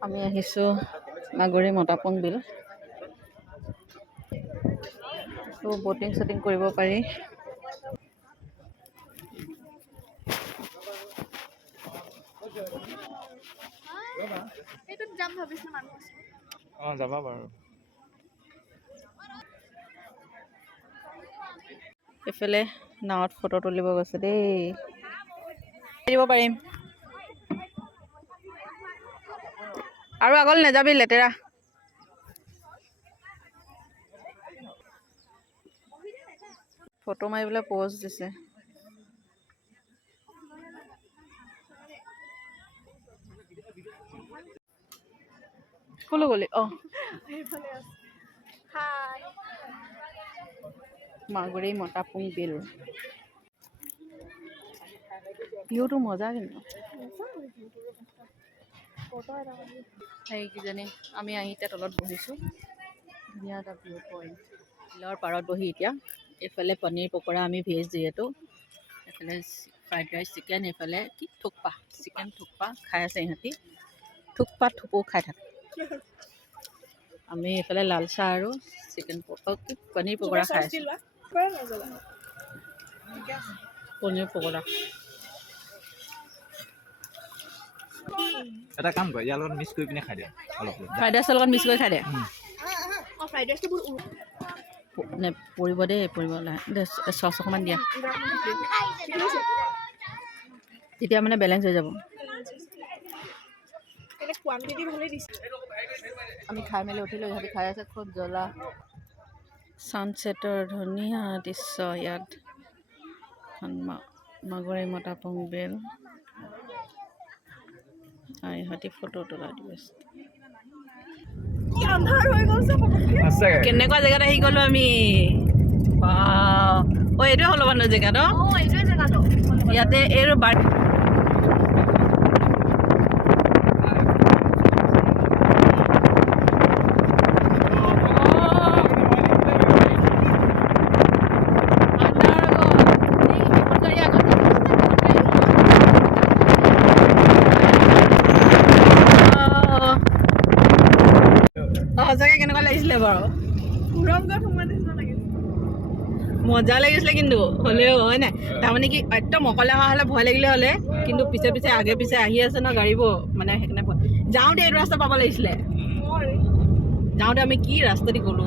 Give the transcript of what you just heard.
আমি আহিছোঁ নাগৰী মটাপং বিল। তো বটিং শ্বটিং কৰিব পাৰি। যাবা বাৰু। এইফালে নাৱত ফটো তুলিব গৈছে দেই। দিব পাৰিম আৰু আগলৈ নাযাবি, লেতেৰা। ফটো মাৰিবলৈ প'জ দিছে। ক'লৈ গ'লি? মাগুৰী মটাপং বিল। ভিউটো মজা কিন্তু। সেইকেইজনী আমি আহি এতিয়া তলত বহিছোঁ। ধুনীয়া এটা ভিউ পইণ্ট। বিলৰ পাৰত বহি এতিয়া এইফালে পনীৰ পকৰা, আমি ভেজ যিহেতু, এইফালে ফ্ৰাইড ৰাইচ চিকেন, এইফালে কি থুকপা, চিকেন থুকপা খাই আছে ইহঁতি। থুকপা থুকু খাই থাকে। আমি এইফালে লাল চাহ আৰু চিকেন পনীৰ পকৰা খাই আছোঁ। পনীৰ পকৰা। এটা কাম কৰা, ইয়াৰ লগত মিক্স কৰি পিনে খাই দিয়া অলপ। ফ্ৰাইড ৰাইচৰ লগত মিক্স কৰি খাই দে। নে পৰিব দেই, পৰিব দে, চচ অকণমান দিয়া, তেতিয়া মানে বেলেঞ্চ হৈ যাব। আমি খাই মেলি উঠিলোঁ, ইহঁতি খাই আছে খুব জ্বলা। ছানছেটৰ ধুনীয়া দৃশ্য ইয়াত। মাগুৰী মটাপং বিল। আৰু ইহঁতি ফটো তোলা দি আছে। কেনেকুৱা জেগাত আহি গ'লো আমি। এইটোৱে হলমানৰ জেগা ন? ইয়াতে এইটো সঁচাকে কেনেকুৱা লাগিছিলে বাৰু? মজা লাগিছিলে কিন্তু, হ'লেও হয় নাই? তাৰমানে কি একদম অকলে অহা হ'লে ভয় লাগিলে হ'লে, কিন্তু পিছে পিছে আগে পিছে আহি আছে ন গাড়ীবোৰ, মানে সেইকাৰণে যাওঁতে এইটো ৰাস্তা পাব লাগিছিলে। যাওঁতে আমি কি ৰাস্তা দি গ'লো।